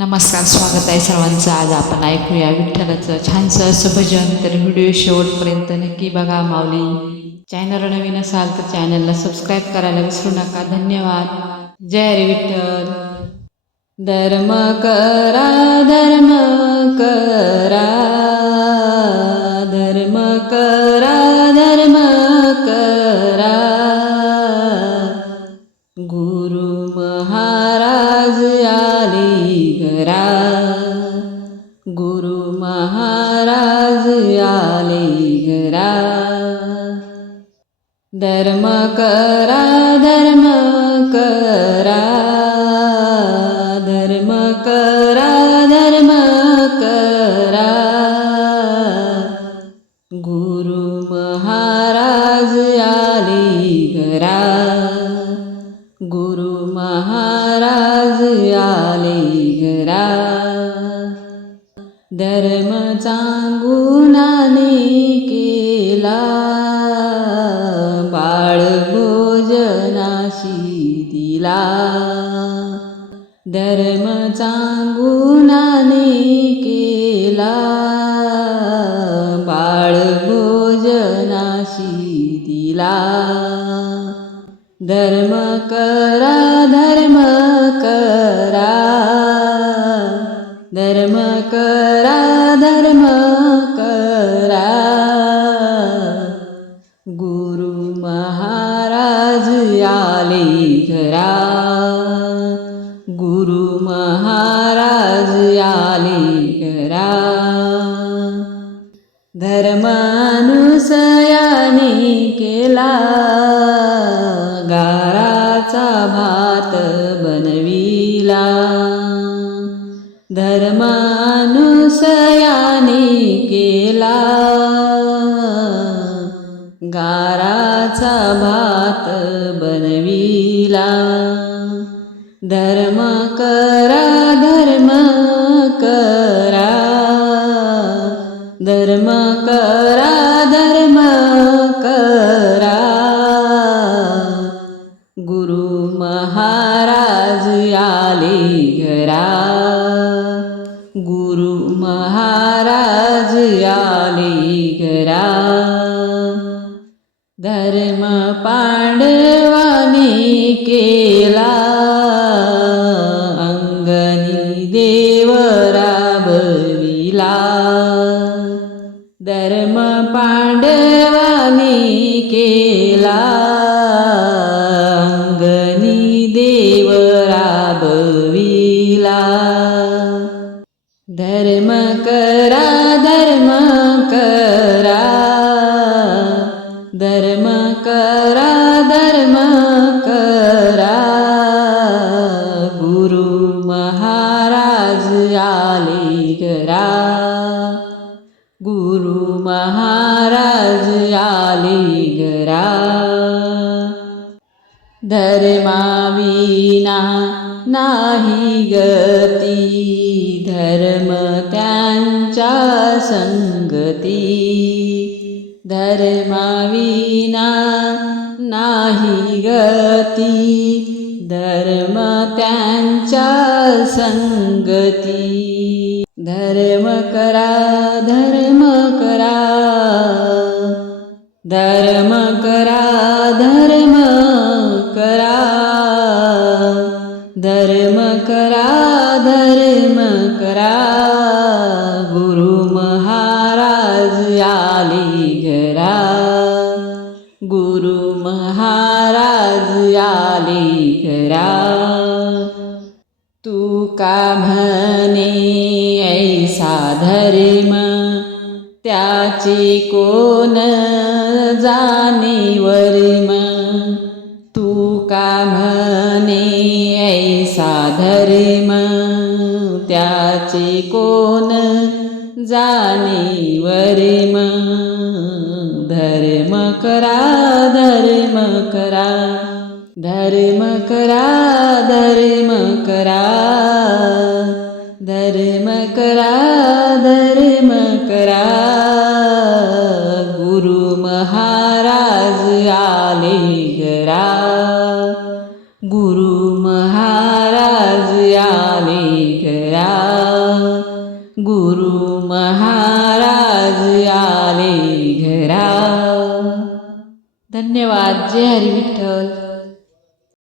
नमस्कार स्वागत आहे सर्वांचं. आज आपण ऐकूया विठ्ठलाचं छानसं असं भजन तर व्हिडिओ शेवटपर्यंत नक्की बघा माऊली. चॅनल नवीन असाल तर चॅनलला सबस्क्राईब करायला विसरू नका. धन्यवाद. जय रे विठ्ठल. धर्म करा धर्म करा. महाराज आले घरा. धर्म करा धर्म करा. धर्म करा धर्म करा. गुरु महाराज आले घरा. गुरु महाराज आले धर्म चांगुनाने केला बाळ भोजनाशी दिला. धर्म चांगुनाने केला बाळ भोजनाशी दिला. धर्म करा धर्म करा. धर्म करा केला. गाराचा भात बनविला. धर्मानुसयाने केला. गाराचा भात बनविला. धर्म करा धर्म कर. गुरु महाराज आले धर्म करा धर्म करा. धर्म करा धर्म करा. गुरु महाराज आले घरा. गुरु महाराज आले घरा. धर्माविना नाही गती धर्म संगती धर्माविना नाही गती। धर्म त्यांच्या संगती। धर्म करा धर्म करा। धर्म करा धर्म करा। धर्म करा तू का म्हणे ऐसा धर्म? त्याची कोण जाणे वर्म? तू का म्हणे ऐसा धर्म? त्याची कोण जाणे वर्म? धर्म करा धर्म करा। धर्म करा धर्म करा. धर्म करा धर्म करा. गुरु महाराज आले घरा. गुरु महाराज आले घरा. गुरु महाराज आले घरा. धन्यवाद. जय हरी विठ्ठल.